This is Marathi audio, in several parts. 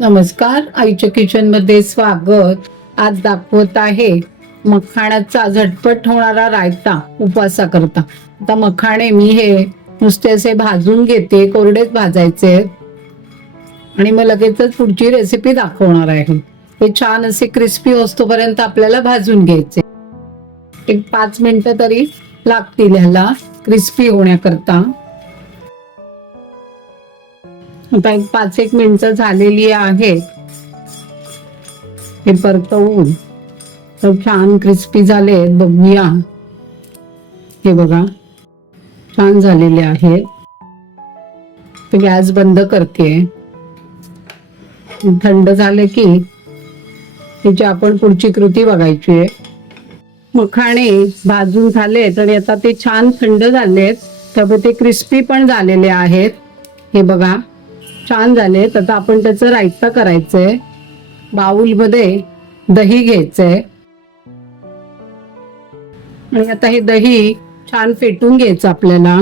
नमस्कार आईच्या किचनमध्ये स्वागत. आज दाखवत आहे मखाण्याचा झटपट होणारा रायता उपवासा करता. आता मखाणे मी हे नुसते असे भाजून घेते कोरडेच भाजायचे आणि मग लगेचच पुढची रेसिपी दाखवणार आहे. ते छान असे क्रिस्पी असतोपर्यंत आपल्याला भाजून घ्यायचे. एक पाच मिनिटं तरी लागतील ह्याला क्रिस्पी होण्याकरता. आता एक पाच एक मिनिटं झालेली आहेत हे परतवून तर छान क्रिस्पी झाले बघूया. हे बघा छान झालेले आहेत. तर गॅस बंद करते. थंड झाले की तिची आपण पुढची कृती बघायची आहे. मखाणे भाजून झालेत आणि आता ते छान थंड झालेत. त्यामुळे ते क्रिस्पी पण झालेले आहेत. हे बघा. छान झालेत आता आपण त्याचं रायता करायचंय. बाउलमध्ये दही घ्यायचंय. आणि आता हे दही छान फेटून घ्यायचं आपल्याला.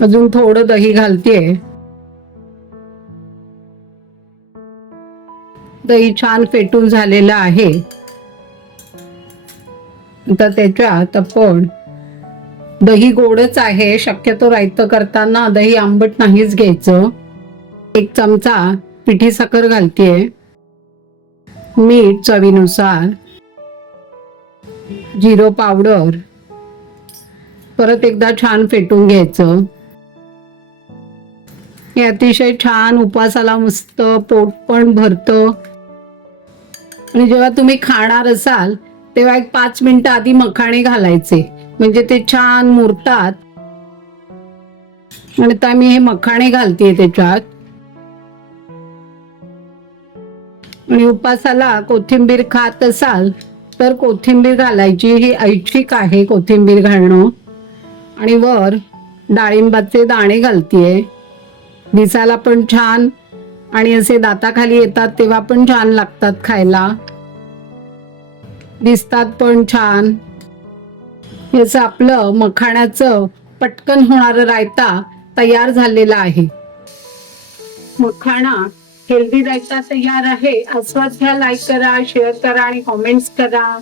अजून थोडं दही घालतेय. दही छान फेटून झालेलं आहे. आता त्याच्यात आपण दही गोडच आहे शक्यतो रायतं करताना दही आंबट नाहीच घ्यायचं. एक चमचा पिठी साखर घालतेय. मीठ चवीनुसार. जिरो पावडर. परत एकदा छान फेटून घ्यायचं. हे अतिशय छान उपासाला मस्त पोट पण भरतं. आणि जेव्हा तुम्ही खाणार असाल तेव्हा एक पाच मिनिटं आधी मखाणे घालायचे. म्हणजे ते छान मुरतात. आणि आता मी हे मखाणे घालते त्याच्यात. आणि उपासाला कोथिंबीर खात असाल तर कोथिंबीर घालायची. ही ऐच्छिक आहे कोथिंबीर घालणं. आणि वर डाळिंबाचे दाणे घालतीये. दिसायला पण छान. आणि असे दाताखाली येतात तेव्हा पण छान लागतात खायला. दिसतात पण छान. याचं आपलं मखाण्याचं पटकन होणारं रायता तयार झालेला आहे. मखाणा हेल्दी रायता तयार आहे. आस्वाद घ्या लाईक करा शेअर करा आणि कॉमेंट्स करा.